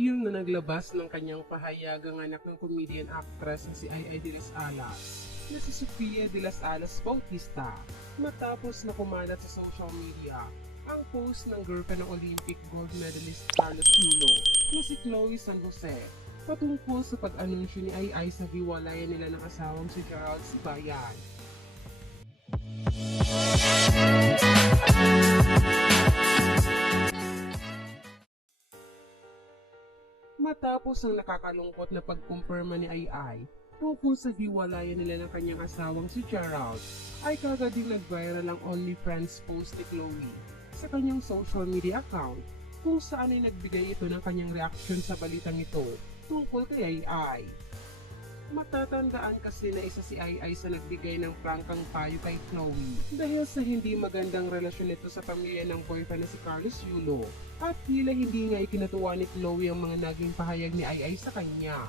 Yung na naglabas ng kanyang pahayag ang anak ng comedian actress na si Ay de las Alas na si Sofia de las Alas Bautista matapos na kumalat sa social media ang post ng girlfriend ng Olympic gold medalist Carlos Yulo na si Chloe San Jose patungkol sa pag-anunsyo ni Ay Ay sa hiwalayan nila ng asawang si Gerald Sibayan. Matapos ang nakakalungkot na pagkumpirma ni Ai tungkol sa hiwalayan nila ng kanyang asawang si Gerald, ay kagad din nag-viral ang OnlyFriends post ni Chloe sa kanyang social media account kung saan ay nagbigay ito ng kanyang reaksyon sa balitang ito tungkol kay Ai. Matatandaan kasi na isa si Ai Ai sa nagbigay ng prangkang payo kay Chloe dahil sa hindi magandang relasyon nito sa pamilya ng boyfriend na si Carlos Yulo at tila hindi nga ikinatuwa ni Chloe ang mga naging pahayag ni Ai Ai sa kanya.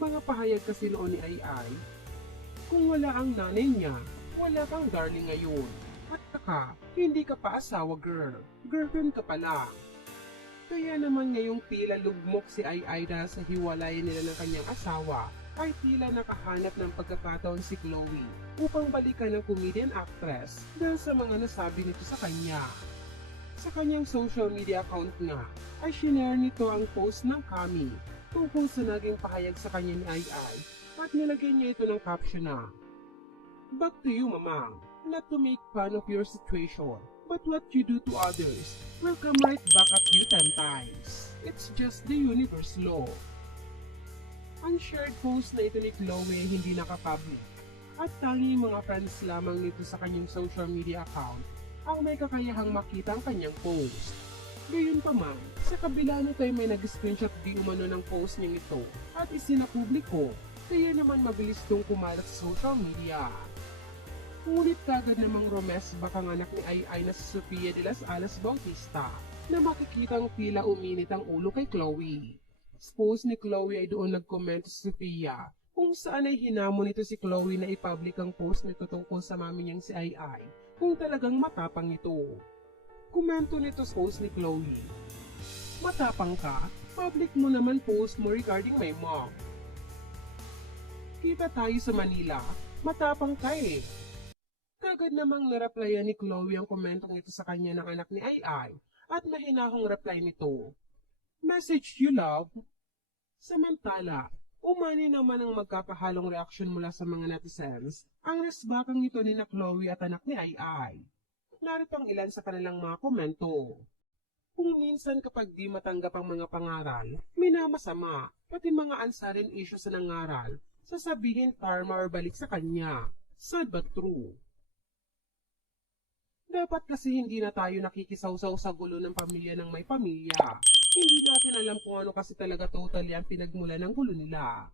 Mga pahayag kasi noon ni Ai Ai, kung wala ang nanay niya, wala kang darling ngayon. At saka, hindi ka pa asawa girl, girlfriend ka pa lang. Kaya naman ngayong tila lugmok si Ai Ai dahil sa hiwalayan nila ng kanyang asawa, ay tila nakahanap ng pagkakataon si Chloe upang balikan ng comedian actress dahil sa mga nasabi nito sa kanya. Sa kanyang social media account nga, ay shinare nito ang post ng Kami tungkol sa naging pahayag sa kanya ni Ai Ai at nilagay niya ito ng caption na Back to you, Mamang. Not to make fun of your situation, but what you do to others will come right back at you ten times. It's just the universe law. Ang shared post na ito ni Chloe hindi nakapublic at tanging mga friends lamang nito sa kanyang social media account ang may kakayahang makita ang kanyang post. Gayon pa man, sa kabila nito ay may nag-screenshot di umano ng post niyang ito at isinapubliko, kaya naman mabilis itong kumalat sa social media. Ngunit kagad namang romes baka ang anak ni Ai Ai na si Sofia de las Alas Bautista na makikitang tila uminit ang ulo kay Chloe. Sa post ni Chloe ay doon nag-comment si Sofia kung saan ay hinamon nito si Chloe na i-public ang post nito tungkol sa mami niyang si Ai Ai kung talagang matapang ito. Komento nito sa post ni Chloe. Matapang ka? Public mo naman post mo regarding my mom. Kita tayo sa Manila. Matapang ka eh. Kagad namang nareplyan ni Chloe ang komentong ito sa kanya ng anak ni Ai Ai at mahinahong reply nito. Message you love? Samantala, umani naman ang magkakahalong reaksyon mula sa mga netizens ang nasbakang nito ni na Chloe at anak ni Ai Ai. Narito ang ilan sa kanilang mga komento. Kung minsan kapag di matanggap ang mga pangaral, minamasama, pati mga uncertain issues sa nangaral, sasabihin karma or balik sa kanya. Sad but true. Dapat kasi hindi na tayo nakikisawsaw sa gulo ng pamilya ng may pamilya. Hindi natin alam kung ano kasi talaga totally ang pinagmula ng gulo nila.